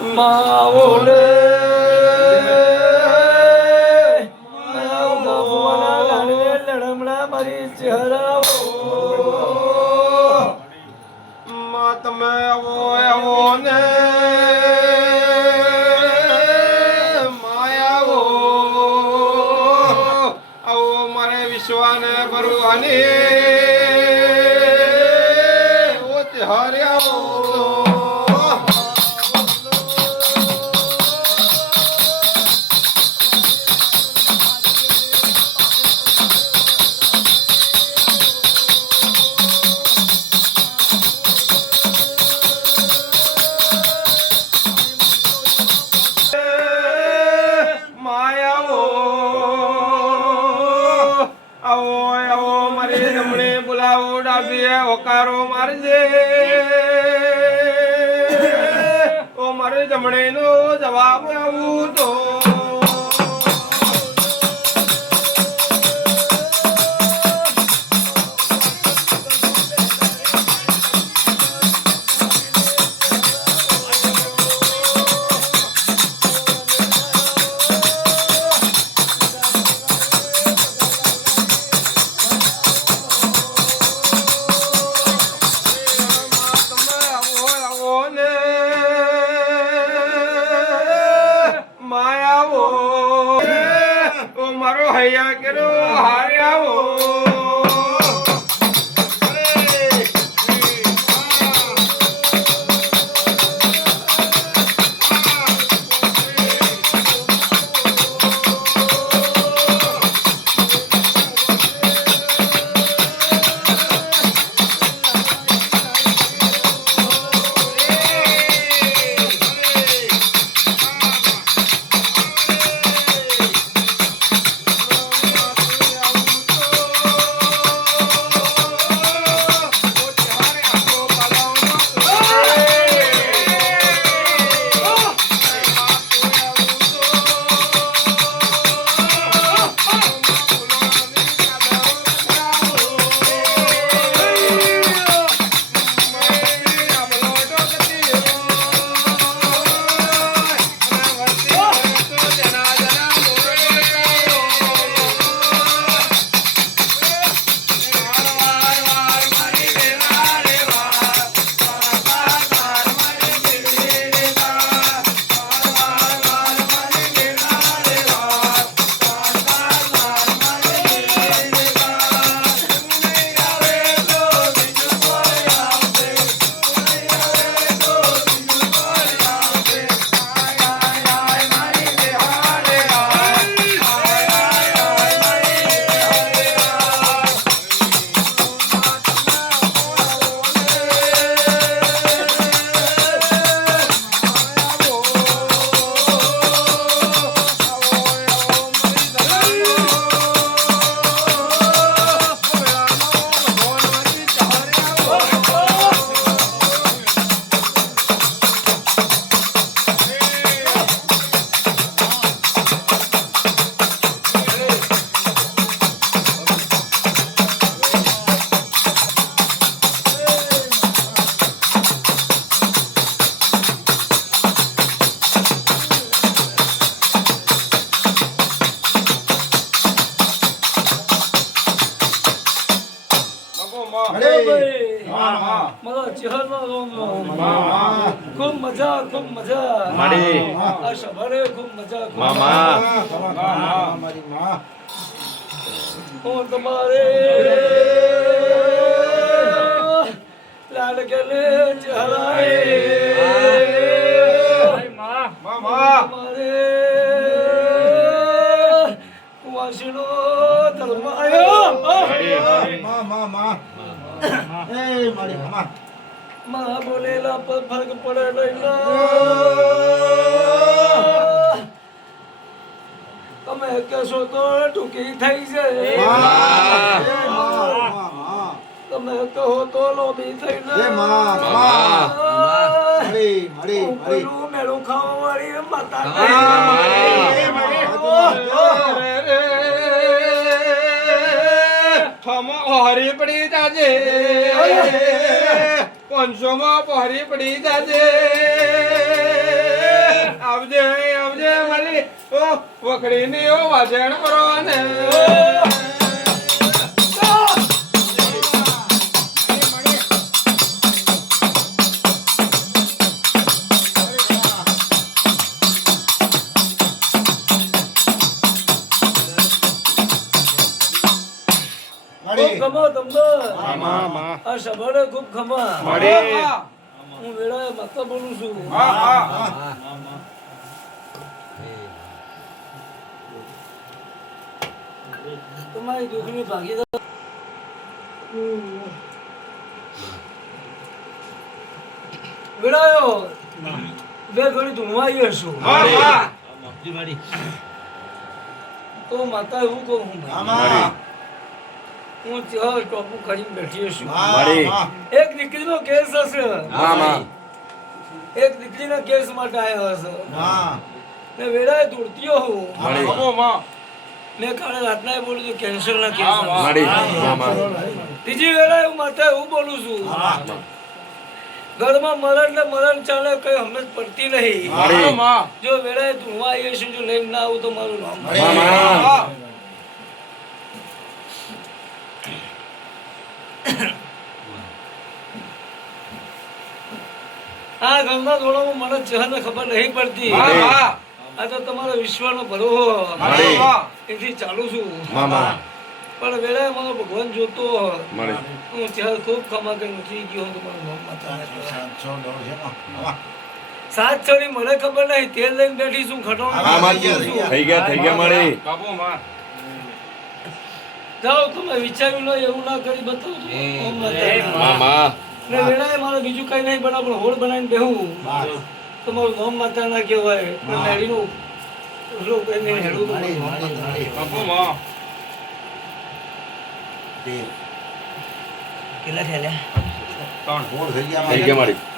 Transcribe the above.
માઓલે બાપુના લાડવે લડમડા મારી ચહેરાઓ માં તમે આવો ને માયાવો આવો મારે વિશ્વાને ભરવાની ઓ ચહેરાઓ ઓકારો મારજે ઓ મારે જમણે નો જવાબ આવું તો મારો હૈયા કેરો હાર્યાવો ખૂબ મજા માડી આ સવારે ખૂબ મજા મામા મારી માં હું તમારે લાડકલે ચહરાય મામા તમારે વાસીનો ધર્માયો મામા એ મારી મામા માં બોલેલા પર ફરક પડે નહીં તમે કહેશો તો ટૂંકી થઈ જાય તમે કહો તો લોભી થઈ મેળું ખાવા વાળી માતા હરી પડી જાજે 500 માં પહરી પડી જાજે ઓ વખડીની ઓ વાજણ કરો ને ખૂબ ખમા તમને માં આ સભાને ખૂબ ખમા મળી હું વેળાએ માતા બોલું છું હા હા તમારી દુઃખની ભાગીદાર વેળાયો બે ઘડી ધૂણવાઈ હશું હા હા તો માતા એવું કહું હું ભાઈ. હું ત્યાં ટોપું કરીને બેઠી છું મળી એક દીકરીનો કેસ હશે માં એક દીકરીના કેસ માટે આવ્યો હશે ને વેળાએ દોડતીઓ હું મળી બાપુ માં મેં કાલે રાતના બોલું છું કેન્સર ના કેસ હા, મળી માં ત્રીજી વેળાએ હું માતા એવું બોલું છું ઘરમાં મરણ ને મરણ ચાલે કઈ સમજ પડતી નહીં મળી માં જો વેળાએ ધૂણવા આવીએ છું જો લઈને ના આવું તો મારું નામ હા આ ઘરના ધોળામાં મને ચહેરાને ખબર નહીં પડતી હા હા આ તો તમારો વિશ્વનો ભરોહો મળી એથી ચાલુ છું માં પણ વેળાએ મારો ભગવાન જોતો હોય મળી હું ત્યારે ખૂબ ખમા કરી ઉઠી ગયો તો મારું નામ માતા સાત છોડી મને ખબર નહીં તેલ લઈને બેઠી છું હા માં ખટોણ થઈ ગયા મળી બાપુ માં જાઓ તમે વિચાર્યું નહીં એવું ના કરી બતાવું છું. ઓમ માતા. માં ને વેળાએ મારે બીજું કઈ નહીં બનાવ પણ હોળ બનાવીને બેહું તો મારું નામ માતા ના કહેવાય ને મેળીનું ઓલું કઈ નહીં હેડું તો મારું નામ માતા. બાપુ માં કેટલા થયેલા? ત્રણ થઈ ગયા મળી